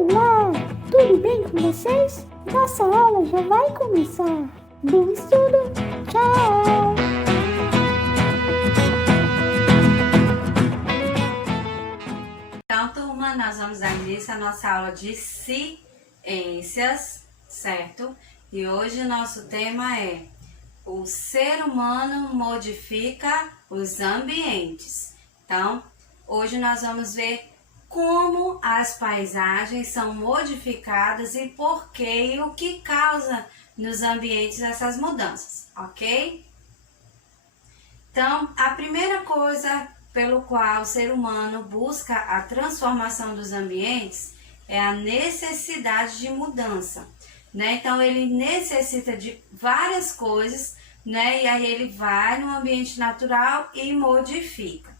Olá, tudo bem com vocês? Nossa aula já vai começar. Bom estudo, tchau! Então, turma, nós vamos dar início à nossa aula de ciências, certo? E hoje o nosso tema é: o ser humano modifica os ambientes. Então, hoje nós vamos ver como as paisagens são modificadas e por que e o que causa nos ambientes essas mudanças, ok? Então, a primeira coisa pelo qual o ser humano busca a transformação dos ambientes é a necessidade de mudança, né? Então, ele necessita de várias coisas, né? E aí ele vai no ambiente natural e modifica.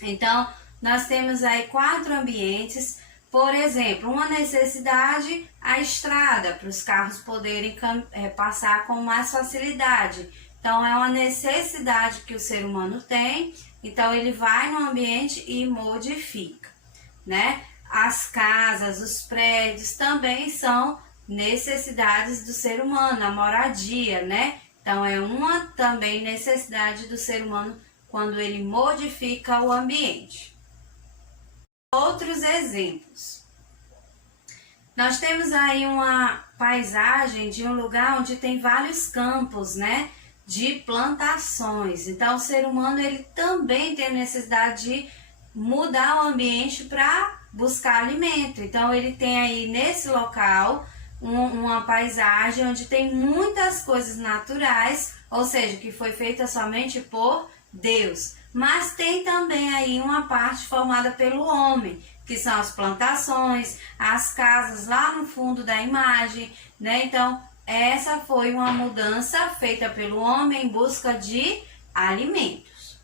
Então, nós temos aí 4 ambientes. Por exemplo, uma necessidade, a estrada, para os carros poderem passar com mais facilidade. Então, é uma necessidade que o ser humano tem, então ele vai no ambiente e modifica, né? As casas, os prédios também são necessidades do ser humano, a moradia, né? Então, é uma também necessidade do ser humano quando ele modifica o ambiente. Outros exemplos. Nós temos aí uma paisagem de um lugar onde tem vários campos, né, de plantações. Então, o ser humano ele também tem a necessidade de mudar o ambiente para buscar alimento. Então, ele tem aí nesse local uma paisagem onde tem muitas coisas naturais, ou seja, que foi feita somente por Deus. Mas tem também aí uma parte formada pelo homem, que são as plantações, as casas lá no fundo da imagem, né? Então, essa foi uma mudança feita pelo homem em busca de alimentos.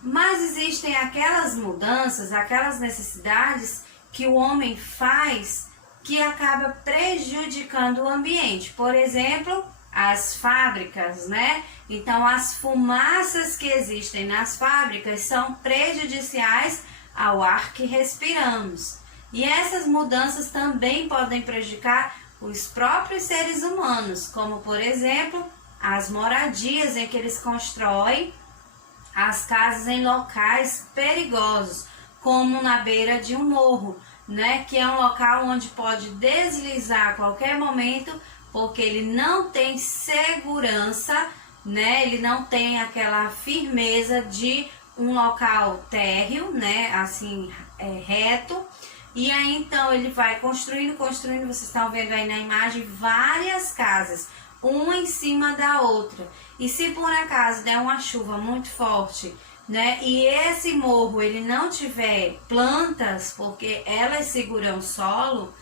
Mas existem aquelas mudanças, aquelas necessidades que o homem faz que acaba prejudicando o ambiente. Por exemplo, as fábricas, né? Então, as fumaças que existem nas fábricas são prejudiciais ao ar que respiramos. E essas mudanças também podem prejudicar os próprios seres humanos, como, por exemplo, as moradias em que eles constroem as casas em locais perigosos, como na beira de um morro, né? Que é um local onde pode deslizar a qualquer momento, porque ele não tem segurança, né? Ele não tem aquela firmeza de um local térreo, né? Assim, reto. E aí, então, ele vai construindo, vocês estão vendo aí na imagem, várias casas, uma em cima da outra. E se por acaso der uma chuva muito forte, né? E esse morro, ele não tiver plantas, porque elas seguram o solo,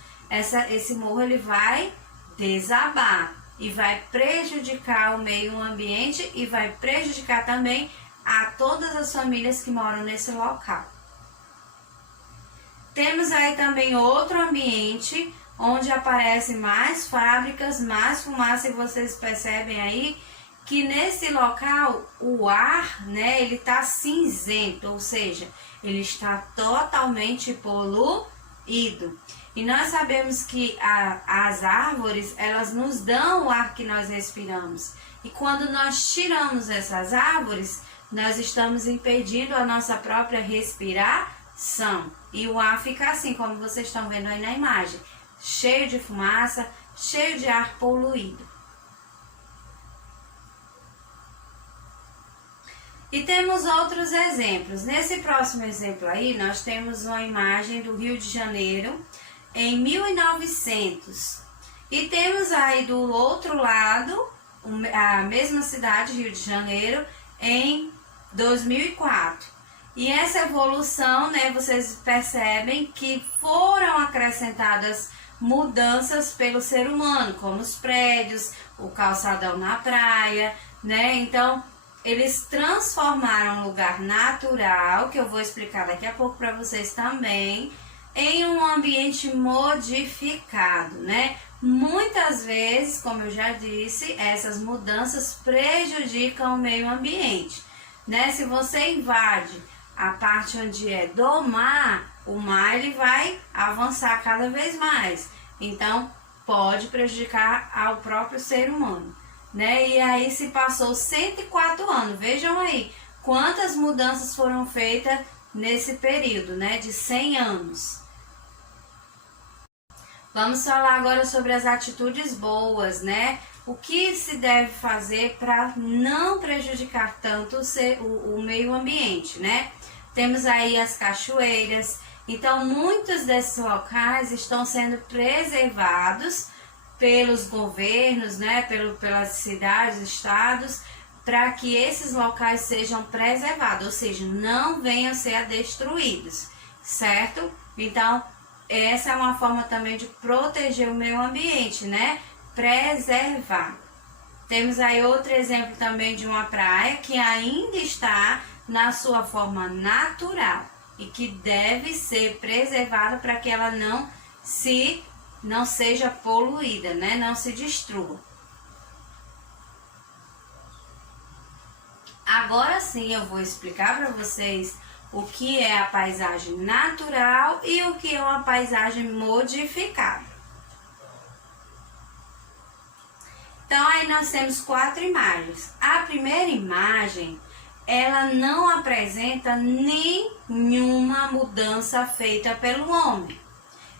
esse morro, ele vai desabar e vai prejudicar o meio ambiente e vai prejudicar também a todas as famílias que moram nesse local. Temos aí também outro ambiente onde aparecem mais fábricas, mais fumaça, e vocês percebem aí que nesse local o ar, né, ele está cinzento, ou seja, ele está totalmente poluído. E nós sabemos que as árvores, elas nos dão o ar que nós respiramos. E quando nós tiramos essas árvores, nós estamos impedindo a nossa própria respiração. E o ar fica assim, como vocês estão vendo aí na imagem, cheio de fumaça, cheio de ar poluído. E temos outros exemplos. Nesse próximo exemplo aí, nós temos uma imagem do Rio de Janeiro, em 1900. E temos aí do outro lado, a mesma cidade, Rio de Janeiro, em 2004. E essa evolução, né, vocês percebem que foram acrescentadas mudanças pelo ser humano, como os prédios, o calçadão na praia, né? Então, eles transformaram um lugar natural, que eu vou explicar daqui a pouco para vocês também, em um ambiente modificado, né? Muitas vezes, como eu já disse, essas mudanças prejudicam o meio ambiente, né? Se você invade a parte onde é do mar, o mar ele vai avançar cada vez mais. Então, pode prejudicar ao próprio ser humano, né? E aí se passou 104 anos. Vejam aí quantas mudanças foram feitas nesse período, né? De 100 anos. Vamos falar agora sobre as atitudes boas, né? O que se deve fazer para não prejudicar tanto o meio ambiente, né? Temos aí as cachoeiras. Então, muitos desses locais estão sendo preservados pelos governos, né? Pelas cidades, estados, para que esses locais sejam preservados, ou seja, não venham a ser destruídos, certo? Então, essa é uma forma também de proteger o meio ambiente, né? Preservar. Temos aí outro exemplo também de uma praia que ainda está na sua forma natural e que deve ser preservada para que ela não seja poluída, né? Não se destrua. Agora sim eu vou explicar para vocês o que é a paisagem natural e o que é uma paisagem modificada. Então aí nós temos 4 imagens. A primeira imagem, ela não apresenta nenhuma mudança feita pelo homem.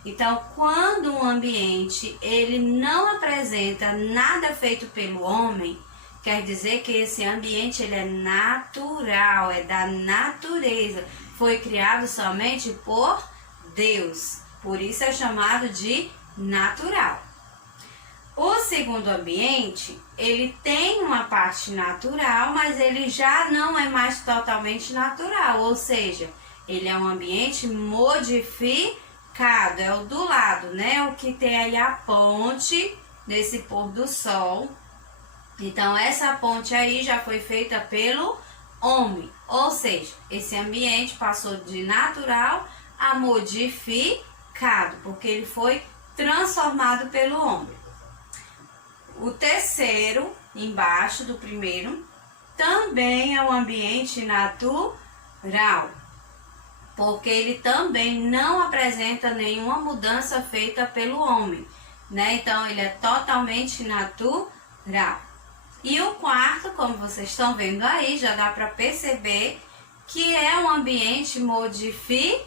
Então, quando um ambiente ele não apresenta nada feito pelo homem, quer dizer que esse ambiente ele é natural, é da natureza, foi criado somente por Deus. Por isso é chamado de natural. O segundo ambiente, ele tem uma parte natural, mas ele já não é mais totalmente natural, ou seja, ele é um ambiente modificado, é o do lado, né? O que tem aí a ponte desse pôr do sol. Então, essa ponte aí já foi feita pelo homem, ou seja, esse ambiente passou de natural a modificado, porque ele foi transformado pelo homem. O terceiro, embaixo do primeiro, também é um ambiente natural, porque ele também não apresenta nenhuma mudança feita pelo homem, né? Então, ele é totalmente natural. E o quarto, como vocês estão vendo aí, já dá para perceber que é um ambiente modificado,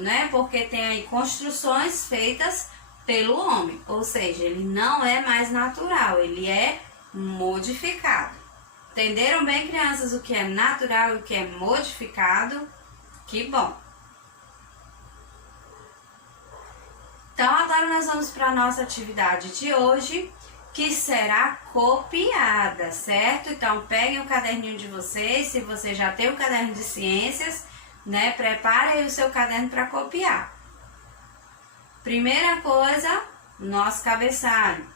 né? Porque tem aí construções feitas pelo homem, ou seja, ele não é mais natural, ele é modificado. Entenderam bem, crianças, o que é natural e o que é modificado? Que bom! Então, agora nós vamos para a nossa atividade de hoje, que será copiada, certo? Então, peguem o caderninho de vocês, se você já tem o caderno de ciências, né? Preparem o seu caderno para copiar. Primeira coisa, nosso cabeçalho.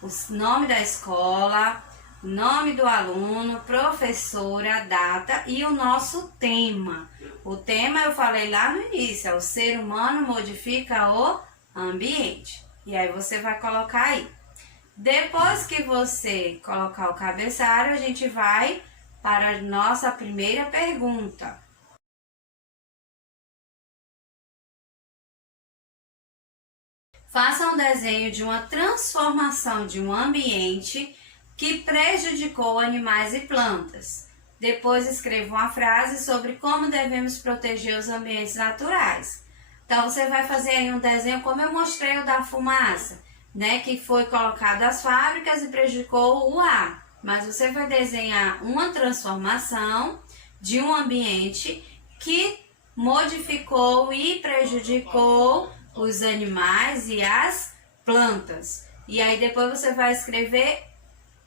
O nome da escola, nome do aluno, professora, data e o nosso tema. O tema eu falei lá no início, é o ser humano modifica o ambiente. E aí você vai colocar aí. Depois que você colocar o cabeçalho, a gente vai para a nossa primeira pergunta. Faça um desenho de uma transformação de um ambiente que prejudicou animais e plantas. Depois escreva uma frase sobre como devemos proteger os ambientes naturais. Então você vai fazer aí um desenho como eu mostrei o da fumaça, né, que foi colocado às fábricas e prejudicou o ar. Mas você vai desenhar uma transformação de um ambiente que modificou e prejudicou os animais e as plantas. E aí depois você vai escrever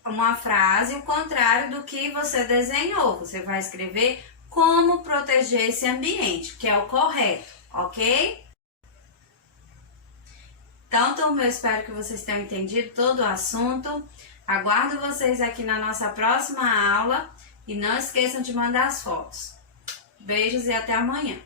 uma frase, o contrário do que você desenhou. Você vai escrever como proteger esse ambiente, que é o correto, ok? Então, turma, eu espero que vocês tenham entendido todo o assunto. Aguardo vocês aqui na nossa próxima aula e não esqueçam de mandar as fotos. Beijos e até amanhã!